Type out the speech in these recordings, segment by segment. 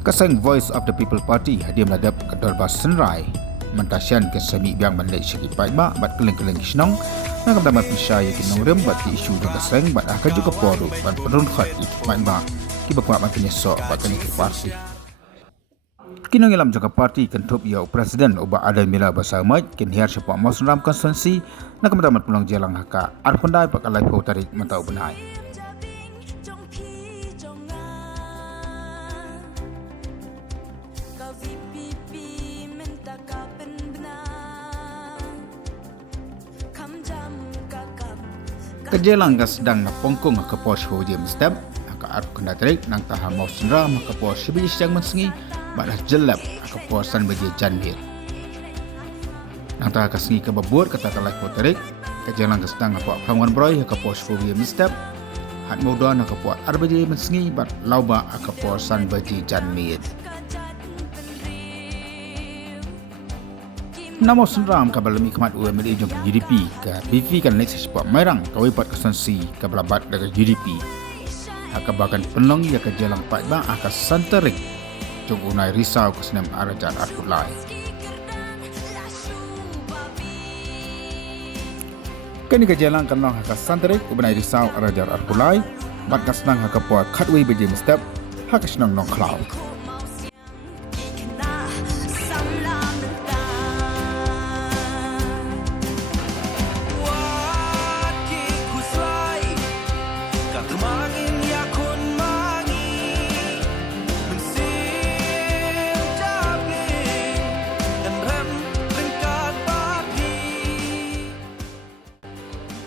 Kasang Voice of the People Party hadir meladap ke Dalbas Senrai mentasyan ke semi biang Malaysia ki paiba bat keleng-keleng kisnong nak dapat pisah yang kinong rem bat ki isu dengan kasang bat akan juga poru bat perun khat ki paiba ki bakwa makin sok bat kan ki parti kinong ilam jaga parti kentup ya presiden uba ada mila basamai kin hiar sepak maus ram konstitusi nak dapat pulang jelang haka arpandai pakalai pau tarik mentau benai Kejelang sedang na pongkong ke pos hujim step ka arp kena tarik nang taha mau senra ke pos sibi siang mensengi badah jelap ke posan bagi jandir nang taha kasengi ke babur kata kalai po tarik kejelang sedang apa pangwan broy ke pos hujim step hat muda na ke pos arbaji mensengi bat lauba ke posan bagi jandir Namo senram ka balami kemat UMD jong GDP ka BV kan next sepak merang ka wipat kesensi ka belabat daga GDP aka bakan penlong ya ka jalang paiba aka santerik jong unai risau ka senam arajan arpulai kini ka jalang kan long aka santerik unai risau arajan arpulai bat ka senang aka puat khatwei beje mestep haka senang nong klau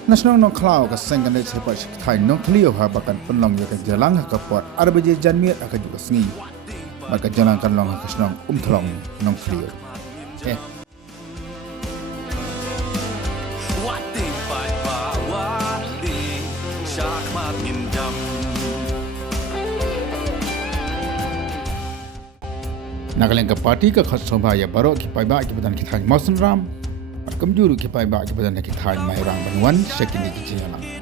Nasional nong klau ka sengkan dek sepak thai nong klio ha bakan penlong ya ka jalang ha ka pot arbaje janmiat aka juga sengi maka jalang kan long ha ka senong thlong nong klio Nakaleng ka parti ka khat sobha ya baro ki paiba ki badan ki thai mausan ram Kamjuru ki paiba ki badan ki thai mai rang banwan sekin ki jialang